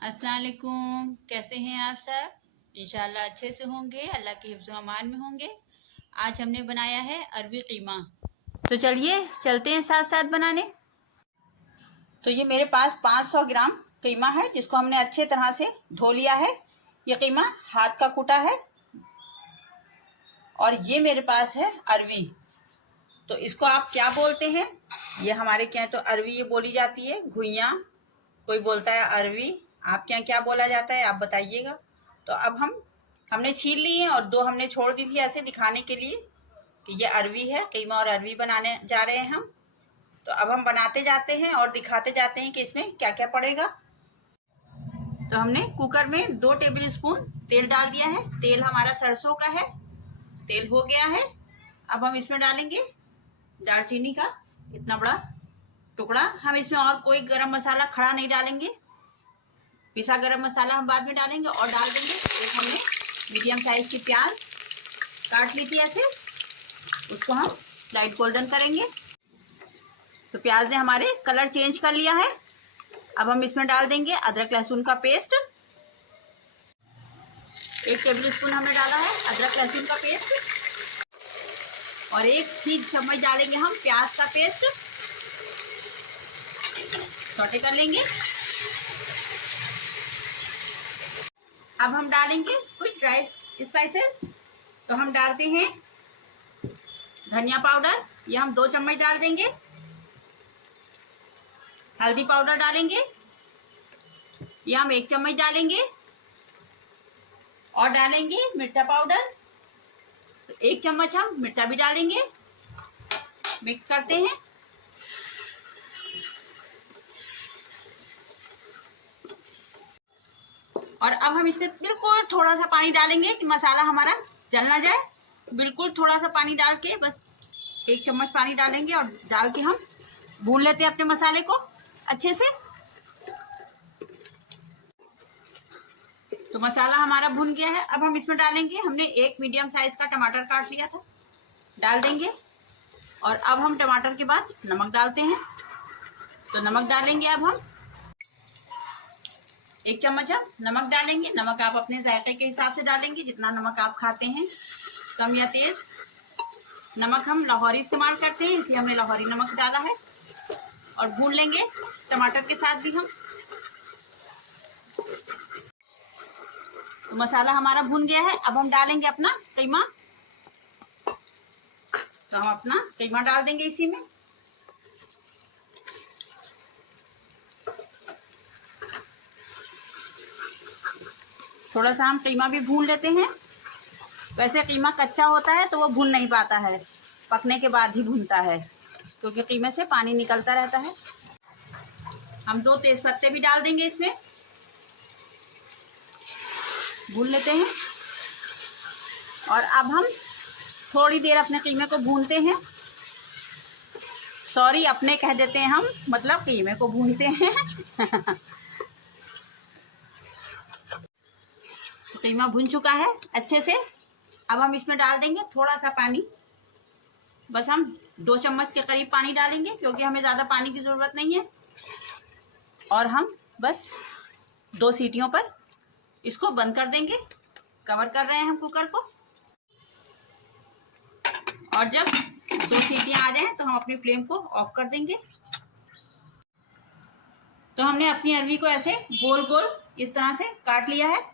अस्सलाम वालेकुम। कैसे हैं आप सब? इंशाल्लाह अच्छे से होंगे, अल्लाह के हिफ्ज़ अमान में होंगे। आज हमने बनाया है अरवी कीमा। तो चलिए चलते हैं साथ साथ बनाने। तो ये मेरे पास 500 ग्राम कीमा है, जिसको हमने अच्छे तरह से धो लिया है। ये कीमा हाथ का कूटा है। और ये मेरे पास है अरवी। तो इसको आप क्या बोलते हैं? ये हमारे क्या है तो अरवी ये बोली जाती है, घुइयाँ। कोई बोलता है अरवी। आपके यहाँ क्या बोला जाता है आप बताइएगा। तो अब हमने छील ली है और 2 हमने छोड़ दी थी ऐसे दिखाने के लिए कि ये अरवी है। कीमा और अरवी बनाने जा रहे हैं हम। तो अब हम बनाते जाते हैं और दिखाते जाते हैं कि इसमें क्या क्या पड़ेगा। तो हमने कुकर में 2 टेबल स्पून तेल डाल दिया है। तेल हमारा सरसों का है। तेल हो गया है। अब हम इसमें डालेंगे दालचीनी का इतना बड़ा टुकड़ा। हम इसमें और कोई गरम मसाला खड़ा नहीं डालेंगे। पिसा गरम मसाला हम बाद में डालेंगे। और डाल देंगे एक हमने मीडियम साइज की प्याज काट ली थी ऐसे, उसको हम लाइट गोल्डन करेंगे। तो प्याज ने हमारे कलर चेंज कर लिया है। अब हम इसमें डाल देंगे अदरक लहसुन का पेस्ट। 1 टेबल स्पून हमने डाला है अदरक लहसुन का पेस्ट। और 1 ही चम्मच डालेंगे हम प्याज का पेस्ट। सौटे कर लेंगे। अब हम डालेंगे कुछ ड्राई स्पाइसेस। तो हम डालते हैं धनिया पाउडर, ये हम 2 चम्मच डाल देंगे। हल्दी पाउडर डालेंगे, ये हम 1 चम्मच डालेंगे। और डालेंगे मिर्चा पाउडर, तो 1 चम्मच हम मिर्चा भी डालेंगे। मिक्स करते हैं। और अब हम इसमें बिल्कुल थोड़ा सा पानी डालेंगे कि मसाला हमारा जल ना जाए। बिल्कुल थोड़ा सा पानी डाल के, बस 1 चम्मच पानी डालेंगे और डाल के हम भून लेते हैं अपने मसाले को अच्छे से। तो मसाला हमारा भुन गया है। अब हम इसमें डालेंगे, हमने 1 मीडियम साइज का टमाटर काट लिया था, डाल देंगे। और अब हम टमाटर के बाद नमक डालते हैं। तो नमक डालेंगे अब हम 1 चम्मच हम नमक डालेंगे। नमक आप अपने जायके के हिसाब से डालेंगे, जितना नमक आप खाते हैं, कम या तेज। नमक हम लाहौरी इस्तेमाल करते हैं, इसलिए हमने लाहौरी नमक डाला है। और भून लेंगे टमाटर के साथ भी हम। तो मसाला हमारा भुन गया है। अब हम डालेंगे अपना कीमा। तो हम अपना कीमा डाल देंगे इसी में। थोड़ा सा हम कीमा भी भून लेते हैं। वैसे कीमा कच्चा होता है तो वो भून नहीं पाता है, पकने के बाद ही भूनता है, क्योंकि कीमे से पानी निकलता रहता है। हम 2 तेज पत्ते भी डाल देंगे इसमें। भून लेते हैं। और अब हम थोड़ी देर अपने कीमे को भूनते हैं। सॉरी, अपने कह देते हैं हम, मतलब कीमे को भूनते हैं। कीमा भुन चुका है अच्छे से। अब हम इसमें डाल देंगे थोड़ा सा पानी। बस हम 2 चम्मच के करीब पानी डालेंगे, क्योंकि हमें ज़्यादा पानी की ज़रूरत नहीं है। और हम बस 2 सीटियों पर इसको बंद कर देंगे। कवर कर रहे हैं हम कुकर को। और जब 2 सीटियाँ आ जाएं तो हम अपनी फ्लेम को ऑफ कर देंगे। तो हमने अपनी अरवी को ऐसे गोल गोल इस तरह से काट लिया है।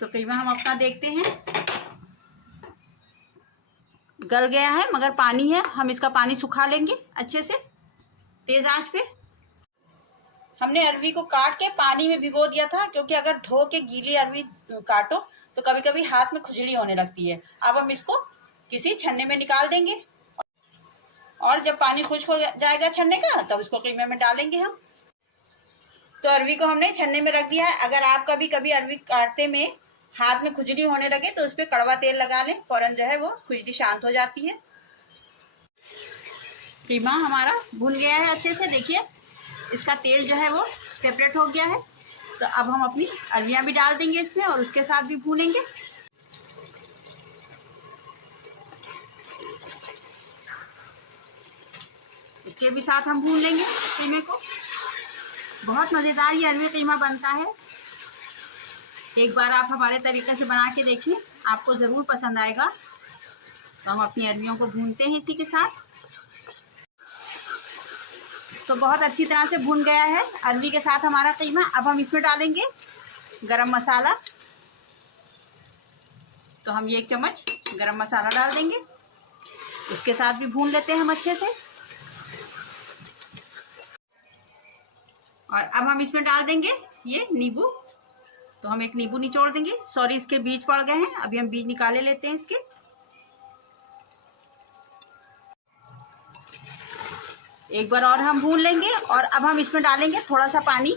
तो कीमा हम अपना देखते हैं, गल गया है, मगर पानी है। हम इसका पानी सुखा लेंगे अच्छे से तेज आंच पे। हमने अरवी को काट के पानी में भिगो दिया था, क्योंकि अगर धो के गीली अरवी काटो तो कभी कभी हाथ में खुजली होने लगती है। अब हम इसको किसी छन्ने में निकाल देंगे। और जब पानी खुश्क हो जाएगा छन्ने का, तब इसको कीमे में डालेंगे हम। तो अरवी को हमने छन्ने में रख दिया है। अगर आप कभी कभी अरवी काटते में हाथ में खुजली होने लगे तो उस पर कड़वा तेल लगा लें, फौरन जो है वो खुजली शांत हो जाती है। कीमा हमारा भुन गया है अच्छे से, देखिए इसका तेल जो है वो सेपरेट हो गया है। तो अब हम अपनी अरवियाँ भी डाल देंगे इसमें और उसके साथ भी भूनेंगे। इसके भी साथ हम भून लेंगे कीमे को। बहुत मज़ेदार ये अरवी कीमा बनता है। एक बार आप हमारे तरीके से बना के देखिए, आपको ज़रूर पसंद आएगा। तो हम अपनी अरवियों को भूनते हैं इसी के साथ। तो बहुत अच्छी तरह से भून गया है अरवी के साथ हमारा कीमा। अब हम इसमें डालेंगे गरम मसाला। तो हम ये 1 चम्मच गरम मसाला डाल देंगे, उसके साथ भी भून लेते हैं हम अच्छे से। और अब हम इसमें डाल देंगे ये नींबू। तो हम एक नींबू निचोड़ देंगे। सॉरी, इसके बीज पड़ गए हैं, अभी हम बीज निकाले लेते हैं इसके। एक बार और हम भून लेंगे और अब हम इसमें डालेंगे थोड़ा सा पानी।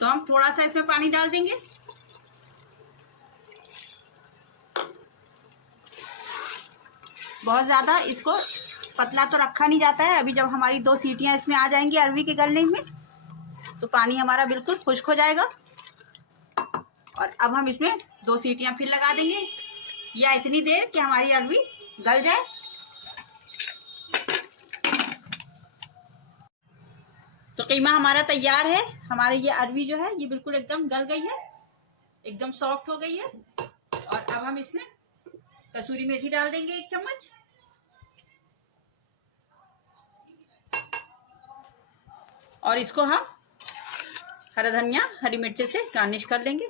तो हम थोड़ा सा इसमें पानी डाल देंगे। बहुत ज़्यादा इसको पतला तो रखा नहीं जाता है। अभी जब हमारी 2 सीटियां इसमें आ जाएंगी अरवी के गलने में, तो पानी हमारा बिल्कुल खुश्क हो जाएगा। और अब हम इसमें 2 सीटियां फिर लगा देंगे, या इतनी देर कि हमारी अरवी गल जाए। तो कीमा हमारा तैयार है। हमारी ये अरवी जो है ये बिल्कुल एकदम गल गई है, एकदम सॉफ्ट हो गई है। और अब हम इसमें कसूरी मेथी डाल देंगे 1 चम्मच। और इसको हम हरा धनिया, हरी मिर्ची से गार्निश कर लेंगे।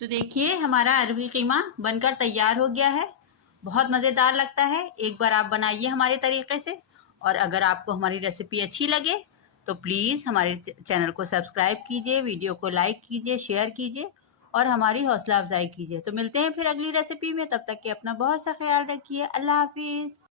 तो देखिए हमारा अरवी कीमा बनकर तैयार हो गया है। बहुत मज़ेदार लगता है। एक बार आप बनाइए हमारे तरीके से। और अगर आपको हमारी रेसिपी अच्छी लगे तो प्लीज़ हमारे चैनल को सब्सक्राइब कीजिए, वीडियो को लाइक कीजिए, शेयर कीजिए और हमारी हौसला अफजाई कीजिए। तो मिलते हैं फिर अगली रेसिपी में। तब तक के अपना बहुत सा ख्याल रखिए। अल्लाह हाफिज़।